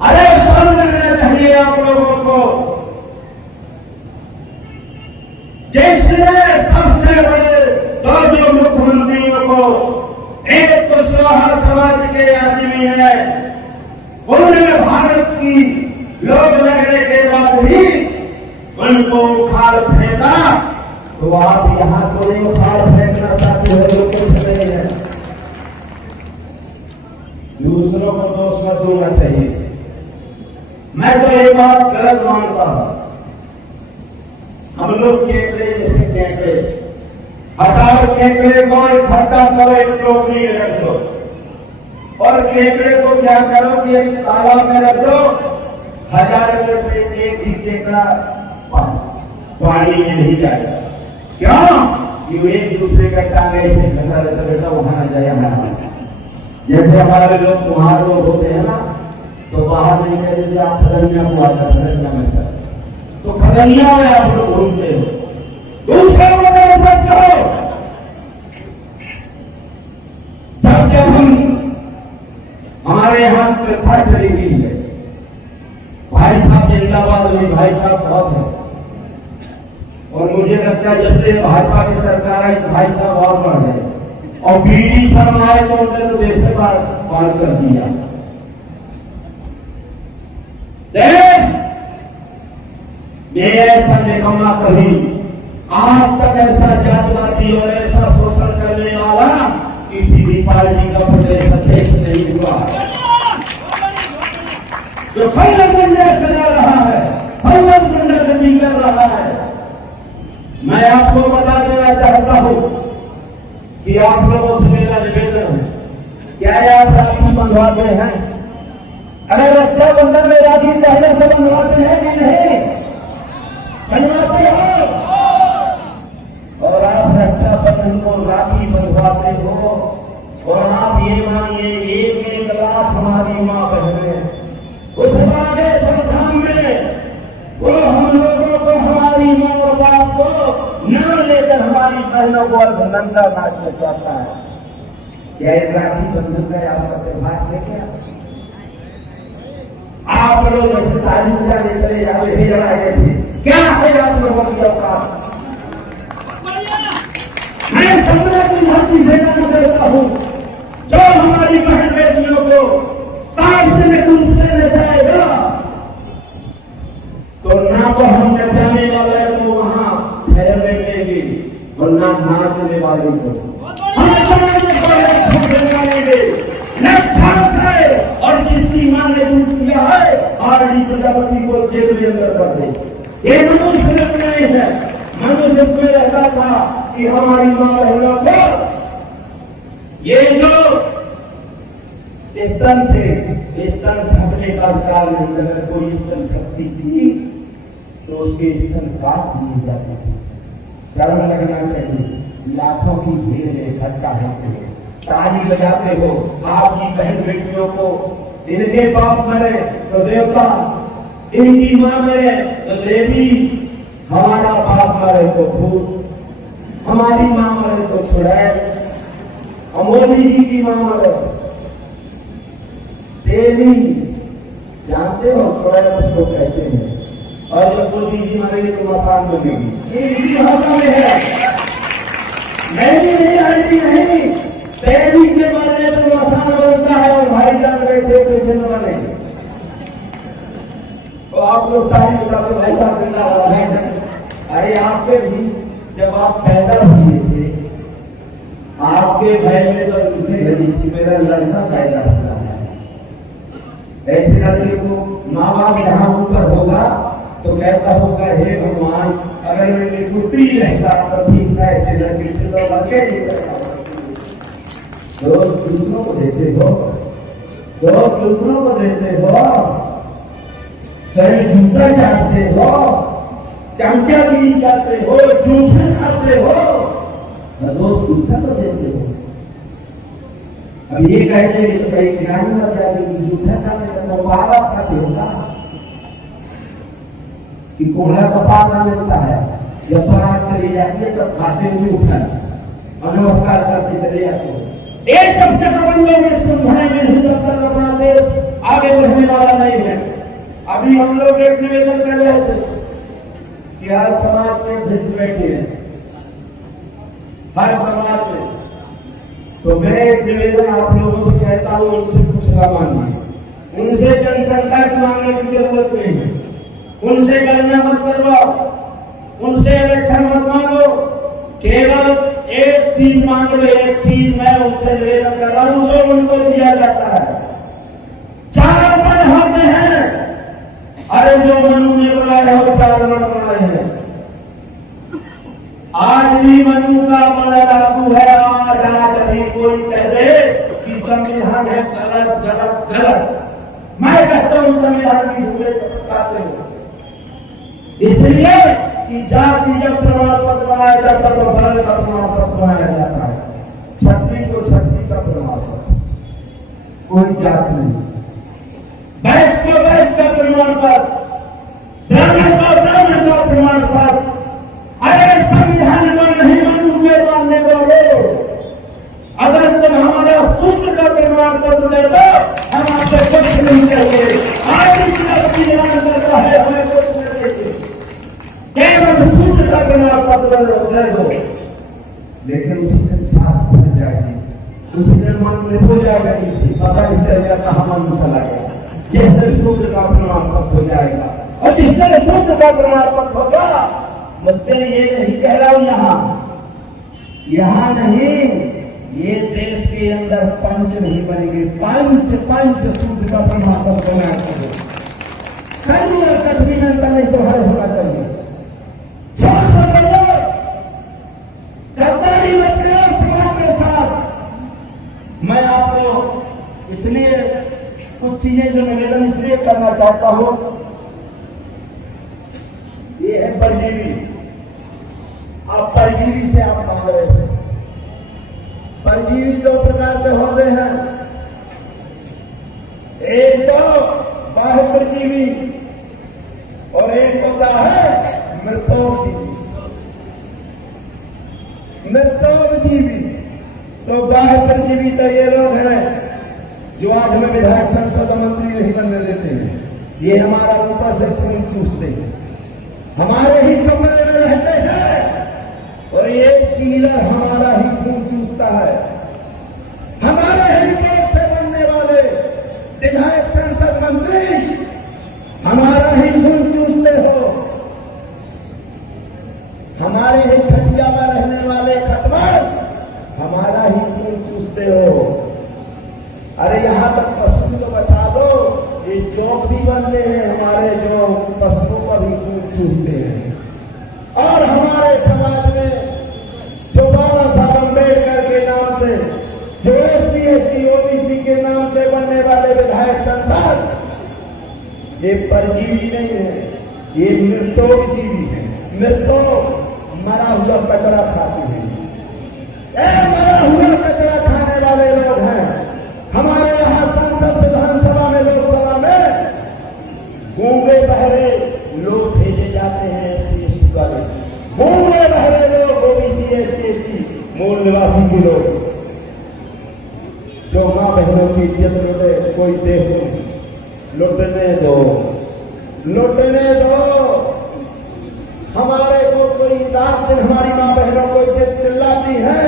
अरे समझना चाहिए आप लोगों को, जिसने सबसे बड़े दो जो मुख्यमंत्रियों को, एक तो सोहर समाज के आदमी है, उन्होंने भारत की लोग लगने के बाद भी उनको उखाड़ फेंका, तो आप यहां तो नहीं उखाड़ फेंकना चाहते हो, जो कुछ नहीं है। दूसरों को दोष न देना चाहिए। मैं तो ये बात गलत मानता हूं। हम लोग केकड़े जैसे केकड़े, हटाओ केकड़े को इकट्ठा करो, एक टोकरी में रख दो, और केकड़े को क्या करो कि एक तालाब में रख दो, 1000 में से एक ही केकड़ा पानी में नहीं जाएगा। क्यों? कि वो एक दूसरे का टांग ऐसे फंसा रहता बेटा वहां न जाए हमारा। जैसे हमारे लोग कुम्हार लोग होते हैं ना, तो बाहर नहीं कहते आप खदनिया को आता, खदनिया में चल, तो खदनिया में आप लोग घूमते हो, दूसरे को ऊपर चढ़ो। जब हम हमारे यहाँ प्रथा चली गई है, भाई साहब जिंदाबाद में, भाई साहब बहुत है, और मुझे लगता है जब से भाजपा की सरकार आई भाई साहब और बढ़ गए, और बीडी शर्मा आए तो उन्होंने तो देश से पार कर दिया। देश में ऐसा निकम्मा कभी आज तक ऐसा जातिवादी और ऐसा शोषण करने वाला किसी भी पार्टी का प्रदेश अध्यक्ष नहीं हुआ, जो फैलन गुंडा चला रहा है, फैलन गुंडागर्दी कर रहा है। मैं आपको बता देना चाहता हूं कि आप लोगों से मेरा निवेदन है, क्या आप राखी बंधवाते हैं? अगर रक्षाबंधन में राखी पहले से बंधवाते हैं कि नहीं? बनवाते हो, और आप रक्षाबंधन को राखी बंधवाते हो, और आप ये मानिए 1-1 लाख हमारी माँ बहनें उस आगे संधान में वो हम लोगों को, हमारी माँ और बाप को नाम लेकर हमारी बहनों को अभिनंदन नाचना चाहता है। क्या एक राखी बंधन का आपका त्योहार है? क्या आप लोग ऐसे तारीफ जाने चले जाते हैं? ऐसे क्या है आप लोगों की औकात? मैं समझा की धरती से कहता हूं, जो हमारी बहन बेटियों को सार्वजनिक रूप से नचाएगा, तो ना तो हम नचाने वाले को वहां ठहरने देंगे, और ना नाचने वाले को हम और जिसकी मां ने दूध किया है आरडी प्रजापति को जेल में अंदर कर दे। ये मनुष्य निर्णय है। मनुष्य में रहता था कि हमारी मां बहनों को ये जो स्तन थे, स्तन ढकने का अधिकार नहीं, अगर कोई स्तन ढकती थी तो उसके स्तन काट दिए जाते थे। शर्म लगना चाहिए। लाखों की भीड़ इकट्ठा होते हो, ताली बजाते हो, आपकी बहन बेटियों को, इनके बाप मरे तो देवता, इनकी मां मरे तो देवी, हमारा बाप मरे तो भूत, हमारी मां मरे तो चुड़ैल, मोदी जी की मां मरे देवी, जानते हो चुड़ैल उसको कहते हैं, और जब मोदी जी मरेंगे तो मसान बनेगी। ये इनकी भाषा में है, नहीं आती नहीं। देवी के मरने तो मसान बनता है, और भाई जान बैठे तो चिन्ह बनेंगे। तो आप लोग सारी बता दो ऐसा करना है। अरे आपके भी जब आप पैदा हुए थे, आपके भाई में तो उठे घड़ी थी मेरा लड़का पैदा हुआ है। ऐसे लड़के को माँ बाप जहां ऊपर होगा तो कहता होगा हे भगवान, अगर मेरी पुत्री रहता तो ठीक था, ऐसे लड़के से तो लड़के नहीं रहता। दोस्त दूसरों को देते हो, दोस्त दूसरों को देते हो, शरीर जूता चाटते हो, चमचागिरी करते हो, जूठन खाते हो, दोस्त दूसरा को देते हो। अब ये कहते हैं तो कहीं गिरानी मत जाएगी, जूठा खाते तो बाबा खाते होगा कि कोढ़ा का पाना मिलता है, जब बारात चली जाती है तब खाते हुए उठन और नमस्कार करके चले जाते हो। एक जब तक अपन लोग समझाएंगे नहीं तब तक अपना देश आगे बढ़ने वाला नहीं है। अभी हम लोग एक निवेदन कर रहे थे कि हर समाज में भिक्ष बैठे हैं, हर समाज में। तो मैं एक निवेदन आप लोगों से कहता हूं, उनसे कुछ ना मांगिए, उनसे जनसंपर्क मांगने की जरूरत नहीं है, उनसे गणना मत करवाओ, उनसे इलेक्शन मत मांगो, केवल एक चीज मांग लो। एक चीज मैं उनसे निवेदन कर रहा हूं जो उनको दिया जाता है। 4 मन होते हैं, अरे जो मनु ने बनाया हो 4 मन बनाए हैं। आज भी मनु का मन लागू है। आज अभी कोई कह दे कि संविधान है गलत गलत गलत, मैं कहता हूं संविधान की हुए सबकाते हो। इसलिए कि जाति जब प्रमाण पत्र बनाया जाता तो भारत का प्रमाण पत्र बनाया जाता है। छत्री को छत्री का प्रमाण पत्र, कोई जात नहीं। वैश्य को वैश्य का प्रमाण पत्र, ब्राह्मण को ब्राह्मण का प्रमाण पत्र। अरे संविधान को नहीं मनु मानने वाले, अगर तुम हमारा सूत्र का प्रमाण पत्र दे दो हम आपसे कुछ नहीं कहेंगे। आज करता है हमें कुछ नहीं देते, केवल सूत्र का प्रमाण पत्र दे दो। लेकिन उसी दिन छाप भर जाएगी, उसी दिन मन में हो जाएगा, किसी पता नहीं चलेगा कहाँ मन चला गया। जैसे सूत्र का प्रमाण पत्र हो जाएगा, और जिस तरह सूत्र का प्रमाण पत्र होगा, मुझसे ये नहीं कह रहा हूं यहाँ नहीं, ये देश के अंदर पंच नहीं बनेंगे, पंच सूत्र का प्रमाण पत्र बनाया करो। कठिन नहीं तो हर होना चाहिए। गद्दारी मत करो समाज के साथ। मैं आपको इसलिए कुछ चीजें जो निवेदन इसलिए करना चाहता हूं, ये है परजीवी। आप परजीवी से आप मांग रहे थे। परजीवी 2 प्रकार के होते हैं, एक तो बाह्य परजीवी और एक होता है मृतोप जीवी। मृतोप जीवी तो बाह्य परजीवी तो ये लोग हैं जो आज हमें विधायक संसद मंत्री नहीं बनने देते हैं। ये हमारा ऊपर से खून चूसते हैं, हमारे ही कमरे में रहते हैं और ये चीलर हमारा ही खून चूसता है। हमारे ही पेट से बनने वाले विधायक संसद मंत्री हमारा ही खून चूसते हो। हमारे ही खटिया में रहने वाले खटमल हमारा ही खून चूसते हो। अरे यहां तक पशु तो बचा दो, ये चौक भी बनते हैं हमारे जो पशुओं पर भी खून चूसते हैं। और हमारे समाज में जो बाबा साहब अम्बेडकर के नाम से, जो SC ST OBC के नाम से बनने वाले विधायक संसद, ये परजीवी नहीं है, ये मृतोप जीवी है। मृतोप मरा हुआ कचरा खाते हैं, मरा हुआ कचरा खाने वाले लोग हैं। हमारे यहां संसद विधानसभा में, लोकसभा में गूंगे बहरे लोग भेजे जाते हैं SC ST वाले, गूंगे बहरे लोग OBC SC ST मूल निवासी के लोग जो मां बहनों की इज्जत लुटे, कोई देखो लुटने दो, लुटने दो। हमारे को कोई रात दिन हमारी मां बहनों को इज्जत चिल्लाती है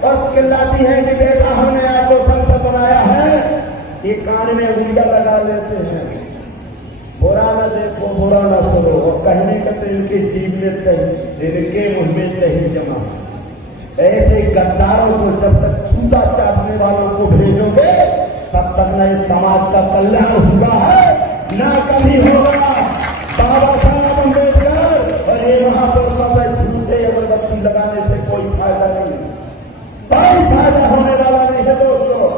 और चिल्लाती है कि बेटा हमने आपको संसद बनाया है, ये कान में उंगलियां लगा लेते हैं। बुरा न देखो, बुरा न सुनो, और कहने का तो इनके जीव में कहीं, इनके मुंह में कहीं जमा। ऐसे गद्दारों को जब तक छूटा चाटने वालों को भेजोगे तब तक न इस समाज का कल्याण हुआ है न कभी होगा। बाबा साहब अम्बेडकर और ये महापुरुषों में झूठे अगरबत्ती लगाने से कोई फायदा नहीं, कोई फायदा होने वाला नहीं है दोस्तों।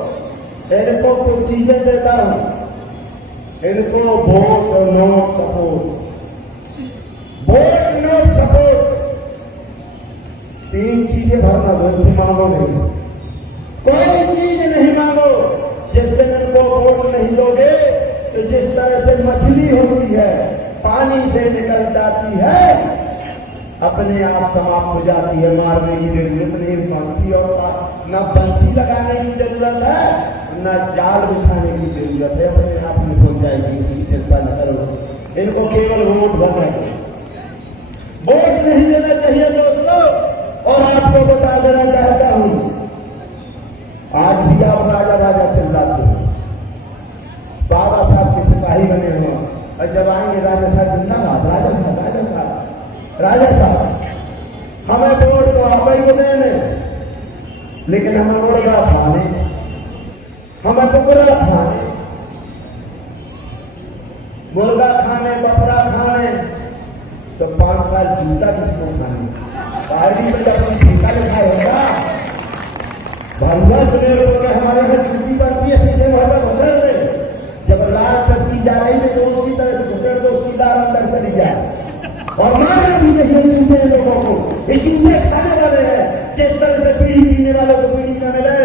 इनको कुछ चीजें देता हूं, इनको वोट और note support, vote note support, 3 चीजें भरना दो, इनसे मांगो नहीं, कोई चीज नहीं मांगो। जिस दिन इनको वोट नहीं दोगे तो जिस तरह से मछली होती है पानी से निकल जाती है, अपने आप समाप्त हो जाती है, मारने की जरूरत नहीं, फांसी और न बंसी लगाने की जरूरत है, न जाल बिछाने की जरूरत है, अपने आप निकल जाएगी, उसकी चिंता न करो। इनको केवल वोट देना है। वोट नहीं देना चाहिए दोस्तों। और आपको बता देना चाहता हूं, आज भी आप राजा राजा चिल्लाते हो, बाबा साहब के सिपाही बने हो, और जब आएंगे राजा साहब जिंदाबाद, राजा साहब राजा साहब राजा साहब, हमें वोट तो आप ही को देने, लेकिन हमें मुर्गा खाने, हमें कुकरा खाने, मुर्गा खाने, बकरा खाने, तो 5 साल जूता किसको खाने? पार्टी में जब हम जूता लिखा होगा, भरुआ सुने लोग हमारे यहाँ जूती बनती है, सीधे वहां घुसड़ दे, जब लाल टपकी जा रही है तो उसी तरह से घुसड़ दो, उसकी दाल अंदर चली जाए। और मारे भी चाहिए जूते लोगों को, ये जूते खाने वाले हैं। जिस तरह से बीड़ी पीने वालों को बीड़ी न मिले,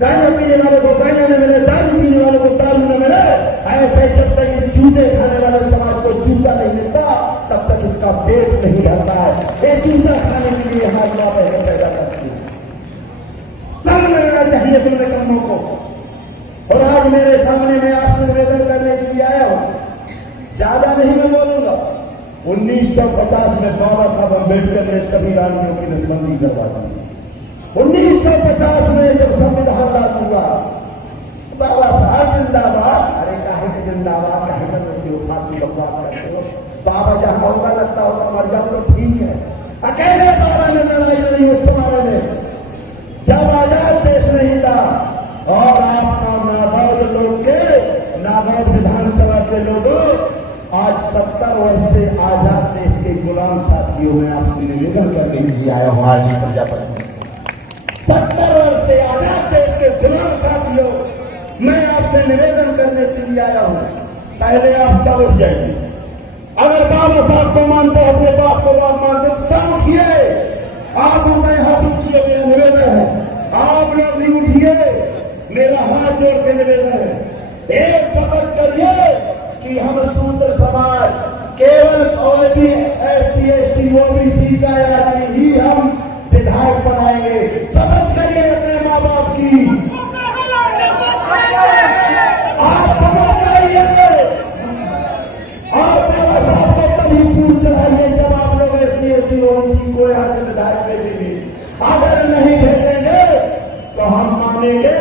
गांजा पीने वालों को गांजा न मिले, दारू पीने वालों को दारू न मिले, ऐसे जब तक इस जूते खाने वाले समाज को जूता नहीं मिलता, तब तक इसका पेट नहीं भरता है। ये जूता खाने के लिए हमारी मां बहन पैदा करती है। सामने रहना चाहिए तुमने कमों को। और आज मेरे सामने मैं आपसे निवेदन करने के लिए आया हूं, ज्यादा नहीं मैं बोलूंगा। 1950 में बाबा साहब अम्बेडकर ने सभी राज्यों की नसबंदी करवा दी। 1950 में जब संविधान लागू हुआ, बाबा साहब जिंदाबाद, अरे काहे के जिंदाबाद, काहे का फालतू बकवास करते हो? बाबा जहां होगा लगता होगा मर जाओ तो ठीक है। अकेले बाबा ने लड़ाई लड़ी उस जमाने में जब आजाद देश नहीं था, और आपका नागौर लोग के, नागौर विधानसभा के लोगों, आज 70 वर्ष से आजाद देश के गुलाम साथियों में आपसे निवेदन करके लिए आया हूं। आज प्रजापति 70 वर्ष से आजाद देश के गुलाम साथियों, मैं आपसे निवेदन करने के लिए आया हूं, पहले आप सब उठ जाइए। अगर बाबा साहब को मानते, अपने बाप को बात मानते तो सब उठिए। आप अपने हाथ उठिए, मेरा निवेदन है। आप लोग नहीं उठिए, मेरा हाथ जोड़ के निवेदन है। एक शपथ करिए कि हम शूद्र समाज, केवल और भी SC ST OBC का आदमी ही हम विधायक बनाएंगे। शपथ करिए अपने माँ बाप की। आप शपथ करिए और बाबा साहब को तभी पूछ चलाइए जब आप लोग SC ST OBC को यहाँ से विधायक भेजेंगे। अगर नहीं भेजेंगे तो हम मानेंगे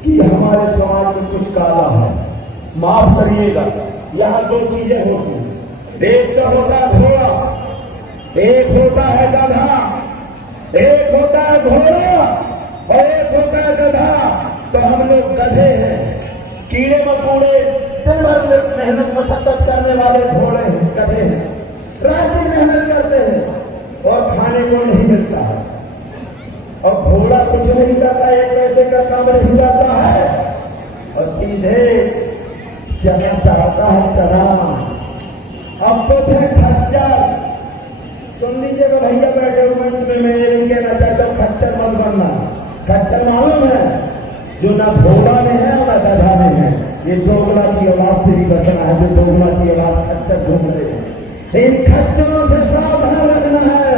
कि हमारे समाज में कुछ काला है। माफ करिएगा, यहां 2 चीजें होती हैं। एक तो होता है घोड़ा, एक होता है गधा, एक होता है घोड़ा और एक होता है गधा। तो हम लोग गधे हैं, कीड़े मकोड़े दिन भर मेहनत मशक्कत करने वाले घोड़े हैं, गधे हैं, रात दिन मेहनत करते हैं और खाने को नहीं मिलता है। और घोड़ा कुछ नहीं करता, 1 पैसे का काम नहीं जाता है और सीधे चना चाहता है, चना। अब कुछ है खच्चर। सुन लीजिएगा भैया बैठे हुए मंच में, मैं ये नहीं कहना चाहता हूं खच्चर मत बनना। खच्चर मालूम है, जो ना घोड़ा में है ना गधा में है। ये दोगला की औलाद से भी बचना है, जो दोगला की औलाद खच्चर ढूंढ रहे हैं। इन खच्चरों से सावधान रखना है,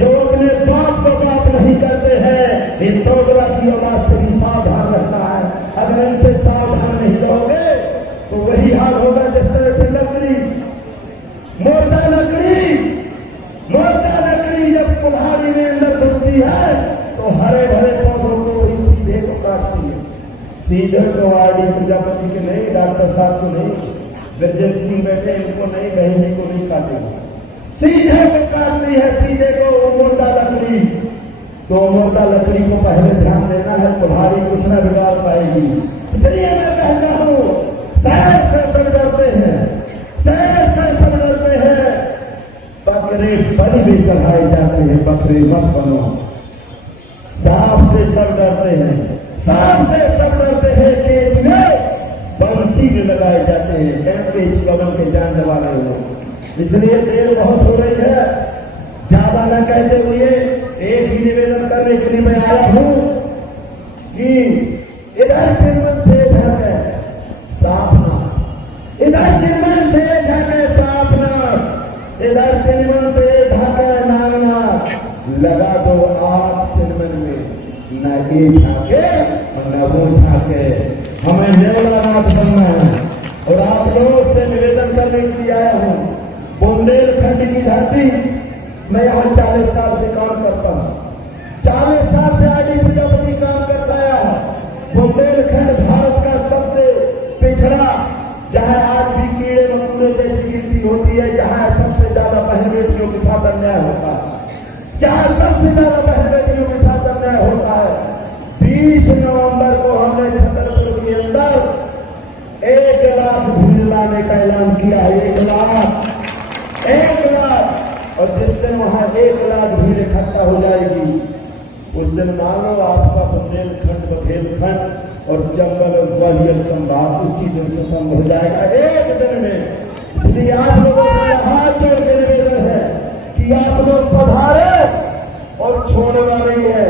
जो अपने बाप को बात नहीं करते हैं। इन दोगला की औलाद से भी सावधान रखना है। अगर इनसे सावधान नहीं रहोगे तो वही हाल होगा जिस तरह से लकड़ी, मोटा लकड़ी जब कुल्हाड़ी में अंदर घुसती है तो हरे भरे पौधों को वही सीधे को काटती है। सीधे तो आरडी प्रजापति के नहीं, डॉक्टर साहब को नहीं, विजय सिंह बैठे इनको नहीं, बहन जी को नहीं काटेगा, सीधे को काटती है, सीधे को। मोटा लकड़ी, तो मोटा लकड़ी को पहले ध्यान देना है, कुल्हाड़ी कुछ न बिगाड़ पाएगी। इसलिए मैं कहता हूं, शहर से सब डरते हैं, शहर से सब डरते हैं। बकरे बलि भी चढ़ाए जाते हैं, बकरे मत बनो। सांप से सब डरते हैं, सांप से सब डरते हैं। केच में बंसी भी लगाए जाते हैं, केच कमल के जान वाले लोग। इसलिए देर बहुत हो रही है, ज्यादा न कहते हुए एक ही निवेदन करने के लिए मैं आया हूं कि इधर चिन्मन से झाके सापना, इधर चिन्मन से झाके सापना, इधर चिन्मन से झाके नागना। लगा दो आप चिन्मन में, न ये झाके और न वो झाके। हमें नेवला नाथ बनना है और आप मैं 40 साल से काम करता हूं। 40 साल से आईडी प्रजापति काम करता है। बुंदेलखंड भारत का सबसे पिछड़ा, जहां आज भी कीड़े मकोड़े जैसी गिनती होती है, जहां सबसे ज्यादा बहन बेटियों के साथ अन्याय होता है, जहां सबसे ज्यादा बहन बेटियों के साथ अन्याय होता है। 20 नवंबर को हमने छतरपुर के अंदर 1 लाख भीड़ लाने का ऐलान किया है। 1 लाख। और जिस दिन वहां 1 लाख भीड़ इकट्ठा हो जाएगी, उस दिन मानो आपका बुंदेलखंड, बघेलखंड और चंबल और ग्वालियर संभाग उसी दिन खत्म हो जाएगा, 1 दिन में। इसलिए आप लोगों से हाथ जोड़ के निवेदन है कि आप लोग पधारे और छोड़ना नहीं है।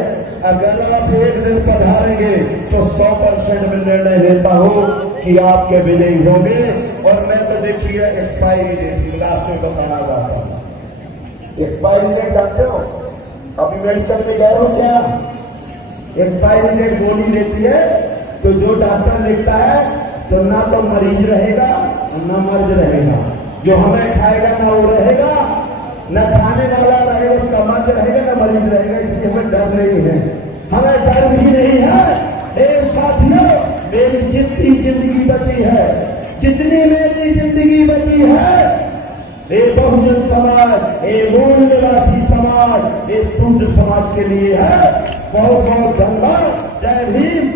अगर आप 1 दिन पधारेंगे तो 100% में निर्णय लेता हूं कि आपके विजयी होंगे। और मैं तो देखिए एक्सपायरी डेट लास्ट में बताना चाहता हूं। एक्सपायरी डेट जानते हो? अभी मेडिकल में गए हो क्या? एक्सपायरी डेट गोली लेती है तो जो डॉक्टर लिखता है तो ना तो मरीज रहेगा ना मर्ज रहेगा। जो हमें खाएगा ना वो रहेगा, न खाने वाला रहेगा, उसका मर्ज रहेगा ना मरीज रहेगा। इसलिए हमें डर नहीं है, हमें डर भी नहीं है। साथियों, मेरी जितनी जिंदगी बची है, जितनी मेरी जिंदगी बची है, ये बहुजन समाज, ये मूल निवासी समाज, ये शूद्र समाज के लिए है। बहुत बहुत धन्यवाद। जय भीम।